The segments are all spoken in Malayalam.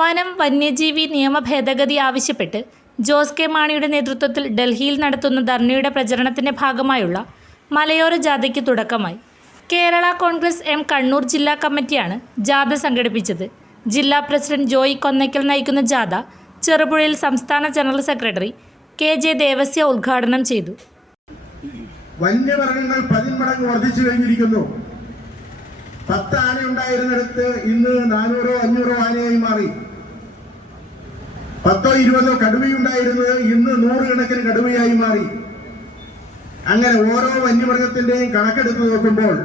വനം വന്യജീവി നിയമ ഭേദഗതി ആവശ്യപ്പെട്ട് ജോസ് കെ മാണിയുടെ നേതൃത്വത്തിൽ ഡൽഹിയിൽ നടത്തുന്ന ധർണയുടെ പ്രചരണത്തിന്റെ ഭാഗമായുള്ള മലയോര ജാഥയ്ക്ക് തുടക്കമായി. കേരള കോൺഗ്രസ് എം കണ്ണൂർ ജില്ലാ കമ്മിറ്റിയാണ് ജാഥ സംഘടിപ്പിച്ചത്. ജില്ലാ പ്രസിഡന്റ് ജോയി കൊന്നയ്ക്കൽ നയിക്കുന്ന ജാഥ ചെറുപുഴയിൽ സംസ്ഥാന general secretary K J Devasya ഉദ്ഘാടനം ചെയ്തു. വന്യമൃഗങ്ങൾ പതിന്മടങ്ങ് വർദ്ധിച്ചു കഴിഞ്ഞിരിക്കുന്നു. പത്ത് ആന ഉണ്ടായിരുന്നിടത്ത് ഇന്ന് നാനൂറോ അഞ്ഞൂറോ ആനയായി മാറി. പത്തോ ഇരുപതോ കടുവയുണ്ടായിരുന്നത് ഇന്ന് നൂറുകണക്കിന് കടുവയായി മാറി. അങ്ങനെ ഓരോ വന്യമൃഗത്തിന്റെയും കണക്കെടുത്ത് നോക്കുമ്പോൾ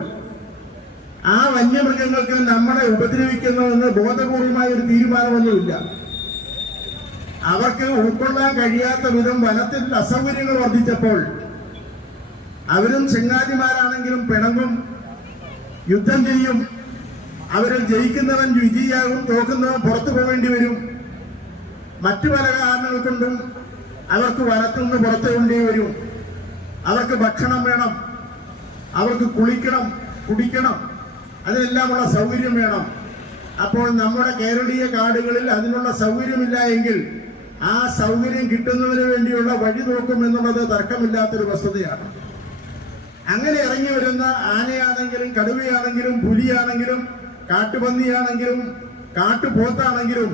ആ വന്യമൃഗങ്ങൾക്ക് നമ്മളെ ഉപദ്രവിക്കുന്നതെന്ന് ബോധപൂർവമായ ഒരു തീരുമാനമൊന്നുമില്ല. അവർക്ക് ഉൾക്കൊള്ളാൻ കഴിയാത്ത വിധം വനത്തിൽ അസൗകര്യങ്ങൾ വർദ്ധിച്ചപ്പോൾ അവരും ചെങ്ങാതിമാരാണെങ്കിലും പിണങ്ങും യുദ്ധം ചെയ്യും. അവരിൽ ജയിക്കുന്നവൻ വിജയിയാകും തോക്കുന്നവൻ പുറത്തു പോകേണ്ടി വരും. മറ്റു പല കാരണങ്ങൾ കൊണ്ടും അവർക്ക് വനത്തിൽ നിന്ന് പുറത്തു കൊണ്ടേ വരും. അവർക്ക് ഭക്ഷണം വേണം അവർക്ക് കുളിക്കണം കുടിക്കണം. അതിനെല്ലാമുള്ള സൗകര്യം വേണം. അപ്പോൾ നമ്മുടെ കേരളീയ കാടുകളിൽ അതിനുള്ള സൗകര്യമില്ല എങ്കിൽ ആ സൗകര്യം കിട്ടുന്നതിന് വേണ്ടിയുള്ള വഴി നോക്കും എന്നുള്ളത് തർക്കമില്ലാത്തൊരു വസ്തുതയാണ്. അങ്ങനെ ഇറങ്ങി വരുന്ന ആനയാണെങ്കിലും കടുവയാണെങ്കിലും പുലിയാണെങ്കിലും കാട്ടുപന്നിയാണെങ്കിലും കാട്ടുപോത്താണെങ്കിലും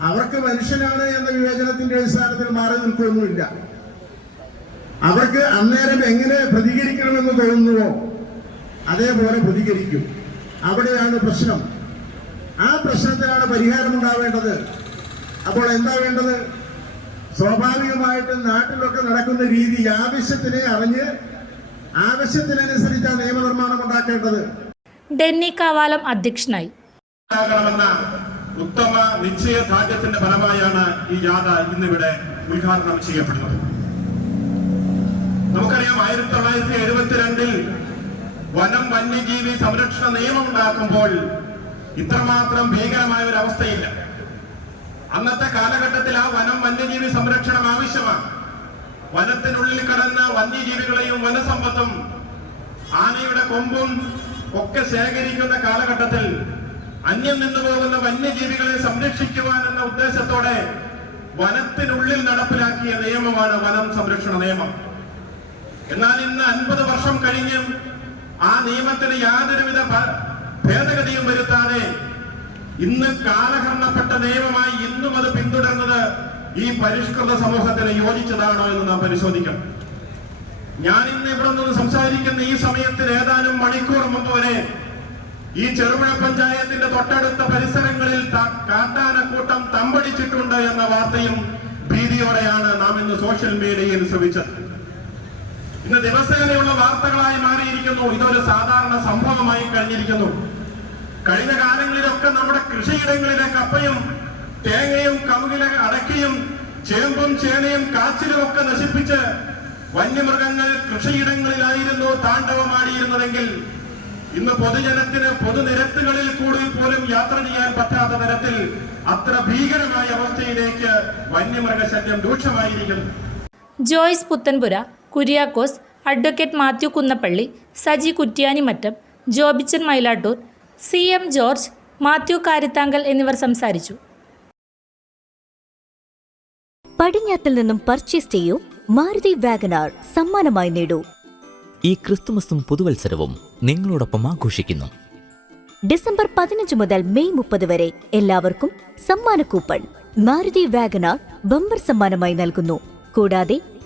അവർക്ക് മനുഷ്യനാണ് എന്ന വിവേചനത്തിന്റെ അടിസ്ഥാനത്തിൽ മാറി നിൽക്കുകയൊന്നുമില്ല അവർക്ക് അന്നേരം എങ്ങനെ പ്രതികരിക്കണമെന്ന് തോന്നുന്നുവോ അതേപോലെ പ്രതികരിക്കും. അവിടെയാണ് പ്രശ്നം. ആ പ്രശ്നത്തിനാണ് പരിഹാരം ഉണ്ടാവേണ്ടത് അപ്പോൾ എന്താ വേണ്ടത്? സ്വാഭാവികമായിട്ടും നാട്ടിലൊക്കെ നടക്കുന്ന രീതി ആവശ്യത്തിനെ അറിഞ്ഞ് ആവശ്യത്തിനനുസരിച്ചാണ് നിയമനിർമ്മാണം ഉണ്ടാക്കേണ്ടത്. ഡെന്നി കാവാലം അധ്യക്ഷനായി. ഉത്തമ നിശ്ചയദാർഢ്യത്തിന്റെ ഫലമായാണ് ഈ ജാഥ ഇന്നിവിടെ ഉദ്ഘാടനം ചെയ്യപ്പെടുന്നത്. നമുക്കറിയാം ആയിരത്തി തൊള്ളായിരത്തി എഴുപത്തിരണ്ടിൽ വനം വന്യജീവി സംരക്ഷണ നിയമം ഉണ്ടാക്കുമ്പോൾ ഇത്രമാത്രം ഭീകരമായ ഒരു അവസ്ഥയില്ല അന്നത്തെ കാലഘട്ടത്തിൽ ആ വനം വന്യജീവി സംരക്ഷണം ആവശ്യമാണ്. വനത്തിനുള്ളിൽ കടന്ന വന്യജീവികളെയും വനസമ്പത്തും ആനയുടെ കൊമ്പും ഒക്കെ ശേഖരിക്കുന്ന കാലഘട്ടത്തിൽ അന്യം നിന്നു പോകുന്ന വന്യജീവികളെ സംരക്ഷിക്കുവാൻ എന്ന ഉദ്ദേശത്തോടെ വനത്തിനുള്ളിൽ നടപ്പിലാക്കിയ നിയമമാണ് വനം സംരക്ഷണ നിയമം. എന്നാൽ ഇന്ന് അൻപത് വർഷം കഴിഞ്ഞും ആ നിയമത്തിന് യാതൊരുവിധ ഭേദഗതിയും വരുത്താതെ ഇന്ന് കാലഹരണപ്പെട്ട നിയമമായി ഇന്നും അത് പിന്തുടർന്നത് ഈ പരിഷ്കൃത സമൂഹത്തിന് യോജിച്ചതാണോ എന്ന് നാം പരിശോധിക്കണം. ഞാൻ ഇന്ന് ഇവിടെ നിന്ന് സംസാരിക്കുന്ന ഈ സമയത്തിൽ ഏതാനും മണിക്കൂർ മുമ്പ് വരെ ഈ ചെറുപുഴ പഞ്ചായത്തിന്റെ തൊട്ടടുത്ത പരിസരങ്ങളിൽ കാട്ടാനക്കൂട്ടം തമ്പടിച്ചിട്ടുണ്ട് എന്ന വാർത്തയും ഭീതിയോടെയാണ് നാം ഇന്ന് സോഷ്യൽ മീഡിയയിൽ ശ്രമിച്ചത് ഇന്ന് ദിവസേനയുള്ള വാർത്തകളായി മാറിയിരിക്കുന്നു. ഇതൊരു സാധാരണ സംഭവമായി കഴിഞ്ഞിരിക്കുന്നു. കഴിഞ്ഞ കാലങ്ങളിലൊക്കെ നമ്മുടെ കൃഷിയിടങ്ങളിലെ കപ്പയും തേങ്ങയും കമുകിലെ അടക്കിയും ചേമ്പും ചേനയും കാച്ചിലും ഒക്കെ നശിപ്പിച്ച് വന്യമൃഗങ്ങൾ കൃഷിയിടങ്ങളിലായിരുന്നു താണ്ഡവമാടിയിരുന്നതെങ്കിൽ ഇന്ന് പൊതുജനത്തിന് പൊതുനിരത്തുകളിൽ കൂടി പോലും യാത്ര ചെയ്യാൻ പറ്റാത്ത തരത്തിൽ അത്ര ഭീകരമായ അവസ്ഥയിലേക്ക് വന്യമൃഗശല്യം രൂക്ഷമായിരിക്കുന്നു. Joyce Puthenpura Kuriakose advocate Mathew Kunnappally Saji Kuttyanimattom Jobichan Mylattoor C M George Mathew Karithankal എന്നിവർ സംസാരിച്ചു. പടിഞ്ഞാത്തിൽ നിന്നും പർച്ചേസ് ചെയ്യൂ മാരുതി വാഗനാർ സമ്മാനമായി നേടൂ. ഈ ക്രിസ്തുമസും പുതുവത്സരവും നിങ്ങളോടൊപ്പം ആഘോഷിക്കുന്നു. ഡിസംബർ പതിനഞ്ച് മുതൽ മെയ് മുപ്പത് വരെ എല്ലാവർക്കും സമ്മാന കൂപ്പൺ മാരുതി വാഗനാർ ബമ്പർ സമ്മാനമായി നൽകുന്നു. കൂടാതെ